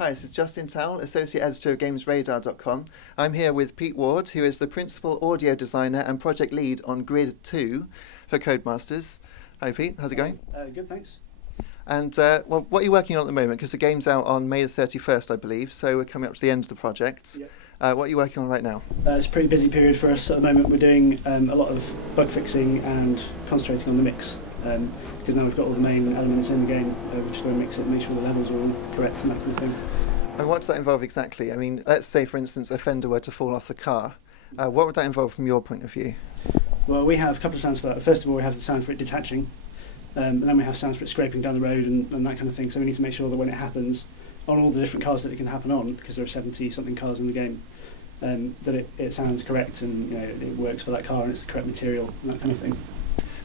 Hi, this is Justin Towell, Associate Editor of GamesRadar.com. I'm here with Pete Ward, who is the Principal Audio Designer and Project Lead on Grid 2 for Codemasters. Hi Pete, how's it going? Good, thanks. And well, what are you working on at the moment? Because the game's out on May the 31st, I believe, so we're coming up to the end of the project. Yep. What are you working on right now? It's a pretty busy period for us at the moment. We're doing a lot of bug fixing and concentrating on the mix. Because now we've got all the main elements in the game, we're just going to mix it and make sure the levels are all correct and that kind of thing. And what does that involve exactly? I mean, let's say, for instance, a fender were to fall off the car. What would that involve from your point of view? Well, we have a couple of sounds for that. First of all, we have the sound for it detaching, and then we have sounds for it scraping down the road and that kind of thing. So we need to make sure that when it happens, on all the different cars that it can happen on, because there are 70-something cars in the game, that it sounds correct and it works for that car and it's the correct material and that kind of thing.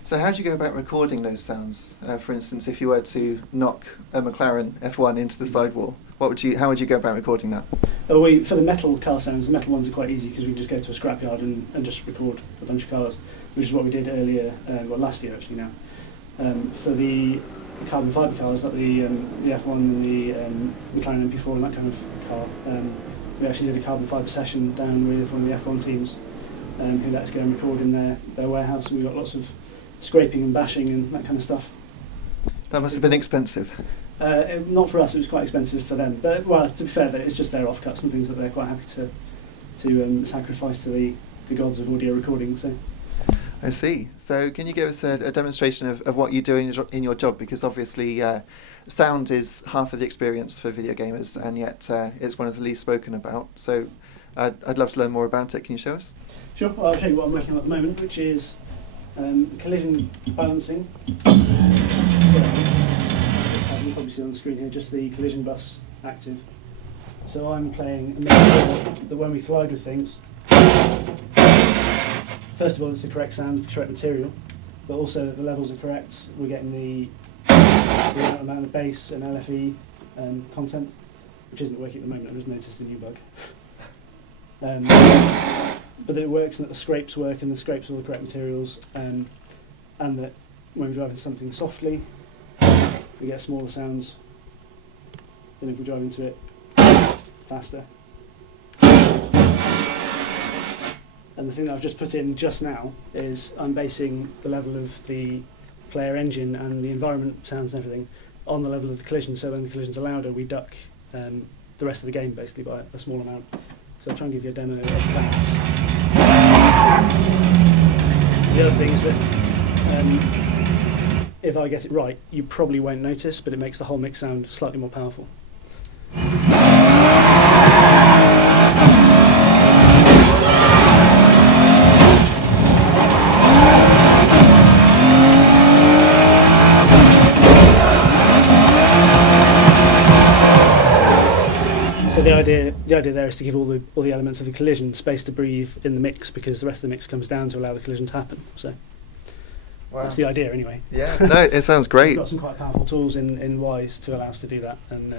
So how do you go about recording those sounds? For instance, if you were to knock a McLaren F1 into the sidewall, how would you go about recording that? For the metal car sounds, the metal ones are quite easy because we can just go to a scrapyard and just record a bunch of cars, which is what we did earlier, last year actually now. For the carbon fibre cars, like the F1 and the McLaren MP4 and that kind of car, we actually did a carbon fibre session down with one of the F1 teams who let us go and record in their warehouse, and we got lots of scraping and bashing and that kind of stuff. That must have been expensive. Not for us, it was quite expensive for them. But well, to be fair, it's just their offcuts and things that they're quite happy to sacrifice to the gods of audio recording. So. I see. So can you give us a demonstration of what you do in your job? Because obviously sound is half of the experience for video gamers, and yet it's one of the least spoken about. So I'd love to learn more about it. Can you show us? Sure. Well, I'll show you what I'm working on at the moment, which is collision balancing. So, you probably see on the screen here just the collision bus active. So I'm playing and making sure that when we collide with things, first of all it's the correct sound, the correct material, but also that the levels are correct. We're getting the right amount of bass and LFE content, which isn't working at the moment. I've just noticed a new bug. But that it works and that the scrapes work and the scrapes are all the correct materials, and that when we drive into something softly, we get smaller sounds than if we drive into it faster. And the thing that I've just put in just now is I'm basing the level of the player engine and the environment sounds and everything on the level of the collision, so when the collisions are louder we duck the rest of the game basically by a small amount. So I'll try and give you a demo of that. The other thing is that if I get it right, you probably won't notice, but it makes the whole mix sound slightly more powerful. So the idea there is to give all the elements of the collision space to breathe in the mix, because the rest of the mix comes down to allow the collision to happen. So wow. That's the idea anyway. Yeah, no, it sounds great. We've got some quite powerful tools in Wise to allow us to do that and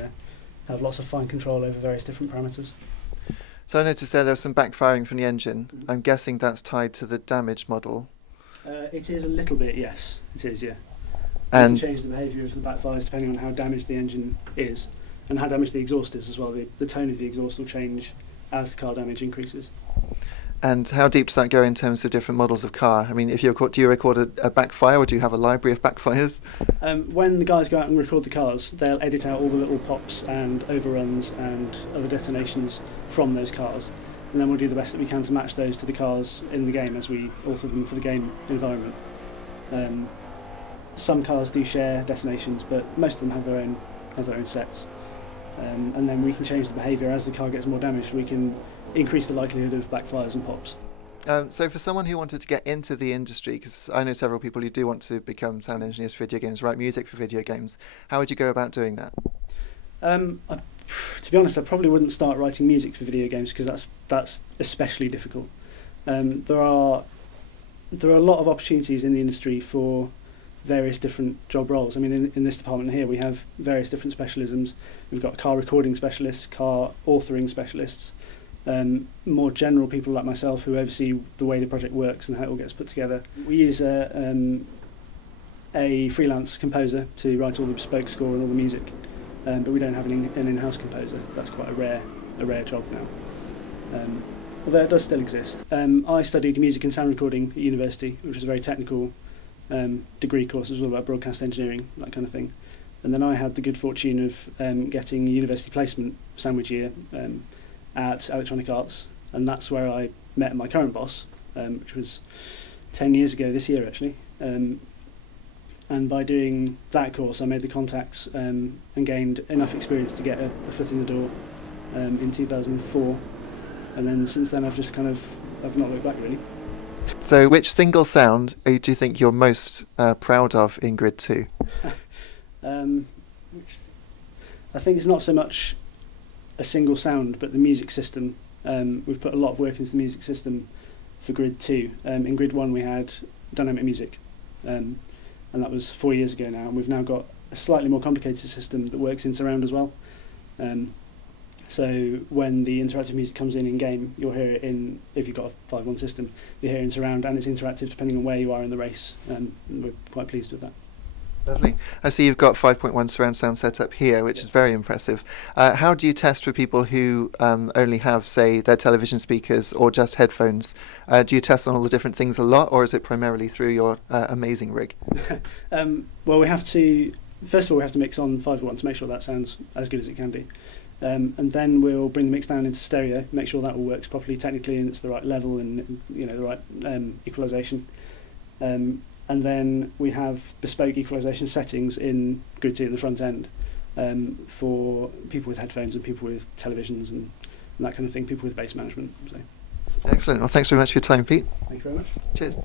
have lots of fine control over various different parameters. So I noticed there's some backfiring from the engine. I'm guessing that's tied to the damage model. It is a little bit, yes. It is, yeah. And you can change the behaviour of the backfires depending on how damaged the engine is, and how damaged the exhaust is as well. The tone of the exhaust will change as the car damage increases. And how deep does that go in terms of different models of car? I mean, do you record a backfire, or do you have a library of backfires? When the guys go out and record the cars, they'll edit out all the little pops and overruns and other detonations from those cars. And then we'll do the best that we can to match those to the cars in the game as we alter them for the game environment. Some cars do share detonations, but most of them have their own sets. And then we can change the behaviour as the car gets more damaged. We can increase the likelihood of backfires and pops. So for someone who wanted to get into the industry, because I know several people who do want to become sound engineers for video games, write music for video games, how would you go about doing that? To be honest, I probably wouldn't start writing music for video games, because that's especially difficult. There are a lot of opportunities in the industry for various different job roles. I mean, in this department here, we have various different specialisms. We've got car recording specialists, car authoring specialists, more general people like myself who oversee the way the project works and how it all gets put together. We use a freelance composer to write all the bespoke score and all the music. but we don't have an in-house composer. That's quite a rare job now. Although it does still exist. I studied music and sound recording at university, which was a very technical degree course. It was all about broadcast engineering, that kind of thing. And then I had the good fortune of getting a university placement sandwich year at Electronic Arts, and that's where I met my current boss, which was 10 years ago this year actually. And by doing that course I made the contacts and gained enough experience to get a foot in the door in 2004, and then since then I've not looked back really. So which single sound do you think you're most proud of in Grid 2? I think it's not so much a single sound, but the music system. We've put a lot of work into the music system for Grid 2. In Grid 1 we had dynamic music, and that was 4 years ago now, and we've now got a slightly more complicated system that works in surround as well. So when the interactive music comes in game, you'll hear it in, if you've got a 5.1 system, you hear it in surround, and it's interactive depending on where you are in the race, and we're quite pleased with that. Lovely. I see you've got 5.1 surround sound set up here, which is very impressive. How do you test for people who only have, say, their television speakers or just headphones? Do you test on all the different things a lot, or is it primarily through your amazing rig? Well, we have to, first of all, we have to mix on 5.1 to make sure that sounds as good as it can do. And then we'll bring the mix down into stereo, make sure that all works properly technically and it's the right level and the right equalisation. And then we have bespoke equalisation settings in Grid 2 at the front end for people with headphones and people with televisions and that kind of thing, people with bass management. So. Excellent. Well, thanks very much for your time, Pete. Thank you very much. Cheers.